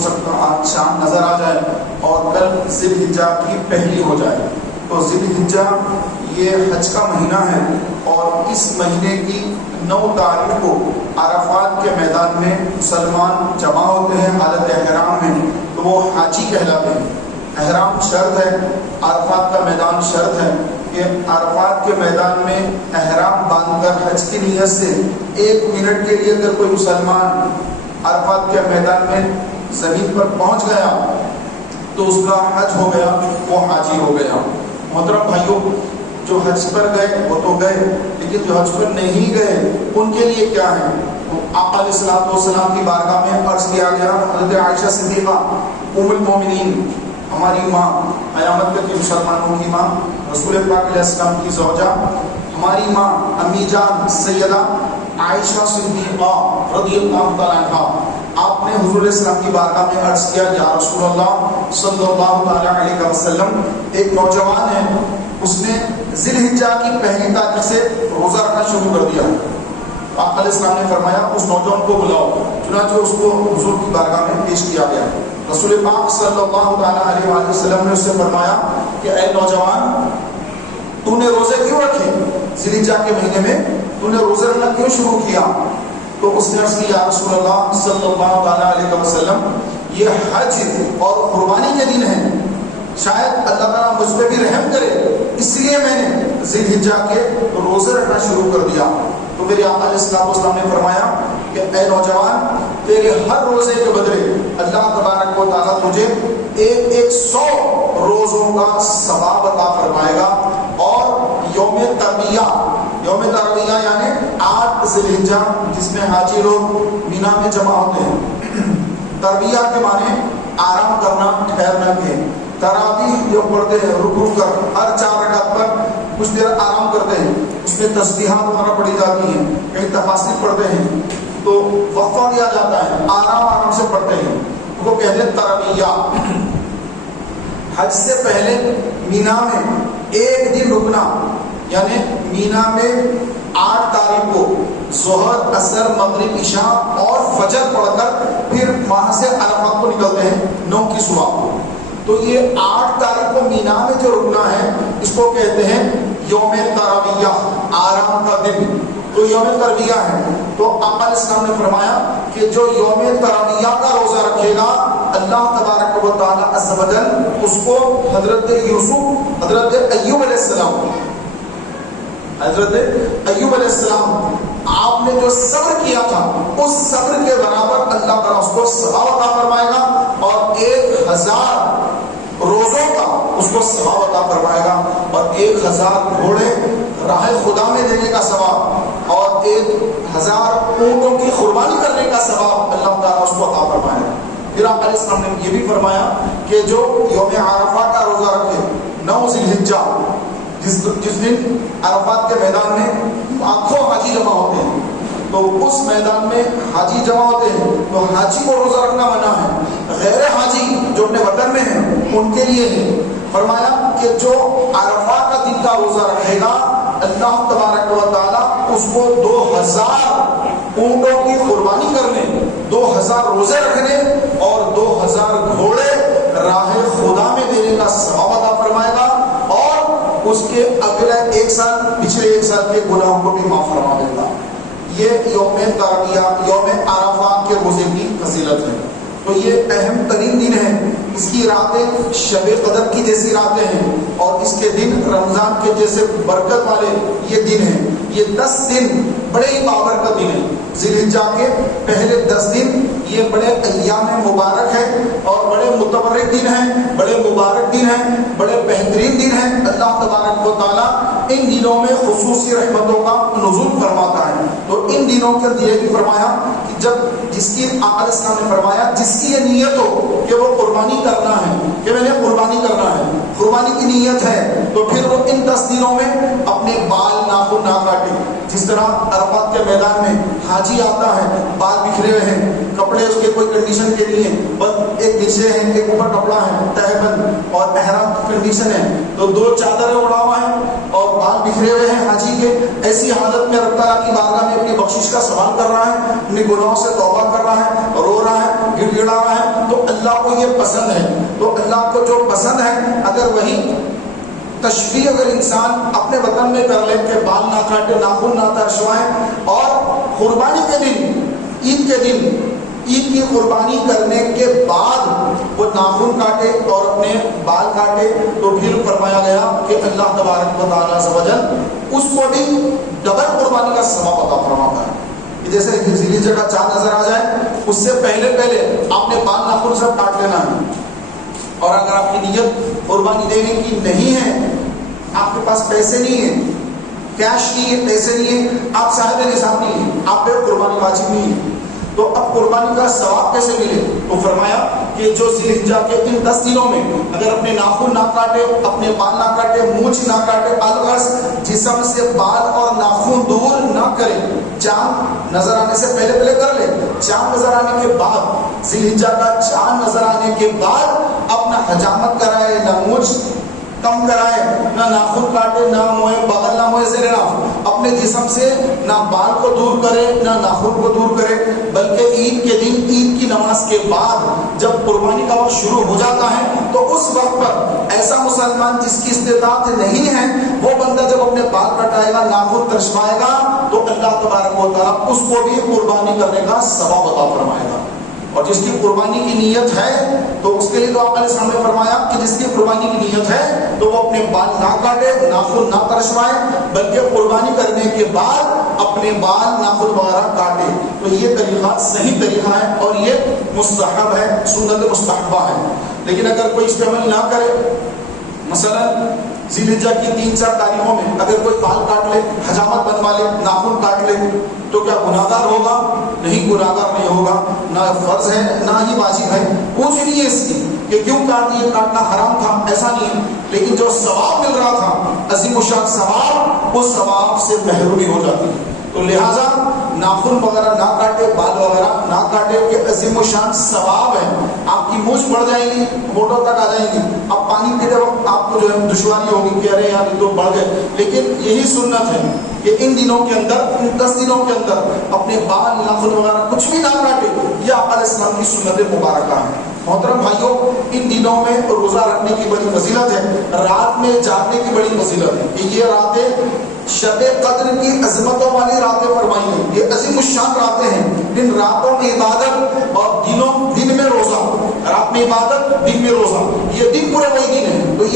چاند نظر آ جائے اور کل ذی الحجہ کی پہلی ہو جائے. تو ذی الحجہ یہ حج کا مہینہ ہے اور اس مہینے کی 9 تاریخ کو عرفات کے میدان میں مسلمان جمع ہوتے ہیں حالت احرام میں. تو وہ حاجی کہلاتے ہیں. احرام شرط ہے, عرفات کا میدان شرط ہے کہ عرفات کے میدان میں احرام باندھ کر حج کی نیت سے 1 منٹ کے لیے اگر کوئی مسلمان عرفات کے میدان میں زمین پر پہنچ گیا تو اس کا حج ہو گیا, وہ حاجی ہو گیا. محترم بھائیوں, جو حج پر گئے وہ تو گئے, لیکن جو حج پر نہیں گئے ان کے لیے کیا ہے؟ آقا علیہ الصلوۃ والسلام کی بارگاہ میں عرض کیا گیا. حضرت عائشہ صدیقہ ام المومنین, ہماری ماں, قیامت تک کی مسلمانوں کی ماں, رسول پاک علیہ السلام کی زوجہ, ہماری ماں امی جان سیدہ عائشہ صدیقہ رضی اللہ تعالیٰ عنہا, آپ نے حضور علیہ السلام کی بارگاہ میں عرض کیا, یا رسول اللہ صلی اللہ تعالیٰ علیہ وسلم, ایک نوجوان ہے, اس نے ذی الحجہ کی پہلی تاریخ سے روزہ رکھنا شروع کر دیا. آقا علیہ السلام نے فرمایا اس نوجوان کو بلاؤ. چنانچہ اس کو حضور کی بارگاہ میں پیش کیا گیا. رسول پاک صلی اللہ تعالیٰ علیہ وسلم نے اس سے فرمایا کہ اے نوجوان, تو نے روزے کیوں رکھے؟ ذی الحجہ کے مہینے میں تو نے روزے رکھنا کیوں شروع کیا؟ تو اس نے عرض کیا, یا رسول اللہ صلی اللہ تعالیٰ علیہ وسلم, یہ حج اور قربانی کے دن ہیں, شاید اللہ تعالیٰ مجھ پہ بھی رحم کرے, اس لیے میں نے ذی الحجہ کے روزے رکھنا شروع کر دیا. تو میرے آقا علیہ السلام نے فرمایا کہ اے نوجوان, تیرے ہر روزے کے بدلے اللہ تبارک و تعالیٰ تجھے 100 روزوں کا ثواب عطا فرمائے گا. اور یوم ترویہ یعنی 8 ذی الحجہ, جس میں حاجی لوگ مینا میں جمع ہوتے ہیں. ترویہ کے معنی آرام کرنا, ٹھہرنا کے. تراویح جو پڑھتے ہیں رک رک کر, ہر 4 رکعت پر کچھ دیر آرام کرتے ہیں, اس میں تسبیحات وغیرہ پڑھی جاتی ہیں, کئی تفاسیر پڑھتے ہیں تو وقفہ دیا جاتا ہے, آرام سے پڑھتے ہیں, وہ کہتے ہیں ترویہ. حج سے پہلے مینا میں 1 دن رکنا, یعنی مینا میں 8 تاریخ کو ظہر, عصر, مغرب, عشاء اور فجر پڑھ کر پھر وہاں سے عرفات کو نکلتے ہیں 9 کی صبح کو. تو یہ 8 تاریخ کو مینا میں جو رکنا ہے اس کو کہتے ہیں یوم ترویہ, آرام کا دن. تو یوم ترویہ ہے. تو آقا علیہ السلام نے فرمایا کہ جو یوم ترویہ کا روزہ رکھے گا, اللہ تبارک و تعالیٰ عز و جل اس کو حضرت یوسف, حضرت ایوب علیہ السلام آپ نے جو صبر کیا تھا اس صبر کے برابر اللہ تعالیٰ اس کو ثواب عطا فرمائے گا, اور 1000 روزوں کا اس کو ثواب عطا فرمائے گا, اور 1000 گھوڑے راہ خدا میں دینے کا ثواب, اور 1000 اونٹوں کی قربانی کرنے کا ثواب اللہ تعالیٰ اس کو عطا فرمائے گا. پھر آقا علیہ السلام نے یہ بھی فرمایا کہ جو یوم عرفہ کا روزہ رکھے 9 ذی الحجہ, جس دن عرفات کے میدان میں لاکھوں حاجی جمع ہوتے ہیں, تو اس میدان میں حاجی جمع ہوتے ہیں, تو حاجی کو روزہ رکھنا منع ہے. غیر حاجی جو اپنے وطن میں ہیں ان کے لیے ہے. فرمایا کہ جو عرفہ کا دن کا روزہ رکھے گا, اللہ تبارک و تعالیٰ اس کو 2000 اونٹوں کی قربانی کرنے, 2000 روزے رکھنے اور 2000 گھوڑے راہ خدا میں دینے کا ثواب عطا فرمائے گا, اور اس کے اگلے 1 سال, پچھلے 1 سال کے گناہوں کو بھی معاف فرما دے گا. یہ یوم ترویہ, یوم عرفہ کے روزے کی فضیلت ہے. تو یہ اہم ترین دن ہے. اس کی راتیں شب قدر کی جیسی راتیں ہیں, اور اس کے دن رمضان کے جیسے برکت والے یہ دن ہیں. یہ 10 دن بڑے ہی بابرکت دن ہیں. ذی الحجہ کے پہلے 10 دن یہ بڑے ایام مبارک ہیں, اور بڑے متبرک دن ہیں, بڑے مبارک دن ہیں, بڑے بہترین دن ہیں. اللہ تبارک و تعالیٰ ان دنوں میں خصوصی رحمتوں کا نزول فرماتا ہے. تو ان دنوں کے لیے بھی فرمایا کہ جب جس کی آقا علیہ السلام نے فرمایا جس کی یہ نیت ہو کہ وہ قربانی کرنا ہے, کہ میں نے قربانی کرنا ہے, قربانی کی نیت ہے, تو پھر وہ ان 10 دنوں میں اپنے بال ناخن نہ کاٹے. جس طرح عرفات کے میدان میں حاجی آتا ہے, بال بکھرے ہوئے ہیں, کپڑے اس کے کوئی کنڈیشن کے لیے بس ایک نیچے ہے, ایک اوپر کپڑا ہے تہبند, اور احرام کی کنڈیشن ہے تو 2 چادریں اڑا ہوا ہے اور بال بکھرے ہوئے ہیں حاجی کے. ایسی حالت میں رب تعالیٰ کی بارگاہ میں اپنی بخشش کا سوال کر رہا ہے, اپنے گناہوں سے توبہ کر رہا ہے, رو رہا ہے, گڑ گڑا لا رہا ہے تو اللہ کو یہ پسند ہے. تو اللہ کو جو پسند ہے اگر وہی تشبیہ اگر انسان اپنے وطن میں کر لے کہ بال نہ کاٹے, ناخن نہ ترشوائیں, اور قربانی کے دن, عید کے دن, عید کی قربانی کرنے کے بعد وہ ناخن کاٹے اور اپنے بال کاٹے, تو پھر فرمایا گیا کہ اللہ تبارک و تعالیٰ عز و جل اس کو بھی ڈبل قربانی کا ثواب عطا فرماتا ہے. جیسے ذی الحجہ کا چاند نظر آ جائے اس سے پہلے آپ نے بال ناخن سب کاٹ لینا ہے, اور اگر آپ کی نیت قربانی دینے کی نہیں ہے, آپ کے پاس پیسے نہیں ہیں, کیش نہیں ہے, پیسے نہیں ہے, آپ صاحب نصاب نہیں ہیں, آپ پہ قربانی واجب نہیں ہے, تو اب قربانی کا ثواب کیسے ملے؟ تو فرمایا کہ جو ذی الحجہ کے ان 10 دنوں میں اگر اپنے ناخن نہ کاٹے, اپنے بال نہ کاٹے, مونچھ نہ کاٹے, الغرض جسم سے بال اور ناخن دور نہ کرے, چاند نظر آنے سے پہلے کر لے, چاند نظر آنے کے بعد, ذی الحجہ کا چاند نظر آنے کے بعد اپنا حجامت کرائے, نہ مونچھ کم کرائے, نہ ناخن کاٹے, نہ موئے بغل, نہ موئے زیر ناف, اپنے جسم سے نہ بال کو دور کرے نہ ناخن کو دور کرے, بلکہ عید کے دن, عید کی نماز کے بعد جب قربانی کا وقت شروع ہو جاتا ہے تو اس وقت پر ایسا مسلمان جس کی استطاعت نہیں ہے وہ بندہ جب اپنے بال کٹائے گا, ناخن ترشوائے گا, تو اللہ تبارک و تعالیٰ اس کو بھی قربانی کرنے کا ثواب عطا فرمائے گا. اور جس کی قربانی کی نیت ہے تو اس کے لیے تو آپ نے سامنے فرمایا کہ جس کی قربانی کی نیت ہے تو وہ اپنے بال نہ کاٹے, ناخن نہ ترشوائے, بلکہ قربانی کرنے کے بعد اپنے بال ناخن وغیرہ کاٹے. تو یہ طریقہ صحیح طریقہ ہے اور یہ مستحب ہے, سنت مستحبہ ہے. لیکن اگر کوئی اس پہ عمل نہ کرے, مثلا ذی الحجہ کی 3-4 تاریخوں میں اگر کوئی بال کاٹ لے, حجامت بنوا لے, ناخن کاٹ لے, تو کیا گناہگار ہوگا؟ نہیں, گناہگار نہیں ہوگا. نہ فرض ہے نہ ہی واجب ہے. پوچھ نہیں ہے اس کی کہ کیوں کاٹ دیے, کاٹنا حرام تھا, ایسا نہیں ہے. لیکن جو ثواب مل رہا تھا عظیم الشان ثواب, اس ثواب سے محرومی ہو جاتی ہے. تو لہٰذا ناخن وغیرہ نہ کاٹے, بال وغیرہ نہ کاٹے, کہ عظیم الشان ثواب ہے. آپ کی مونچھ بڑھ جائے گی, ہونٹوں تک آ جائیں گی, اب پانی پیتے وقت آپ کو جو ہے دشواری ہوگی کہ ارے یار یہ تو بڑھ گئے. لیکن یہی سنت ہے کہ ان دنوں کے اندر, ان 10 دنوں کے اندر اپنے بال ناخن وغیرہ کچھ بھی نہ کاٹے. یہ آپ علیہ السلام کی سنت مبارکہ ہے. محترم بھائیوں, ان دنوں میں روزہ رکھنے کی بڑی فضیلت ہے, رات میں جاگنے کی بڑی فضیلت ہے کہ یہ راتیں شب قدر کی عظمتوں والی راتیں فرمائی ہیں. یہ عظیم الشان راتیں ہیں. ان راتوں میں عبادت اور دن میں روزہ, رات میں عبادت, دن میں روزہ. یہ دن پورے وہی دن ہے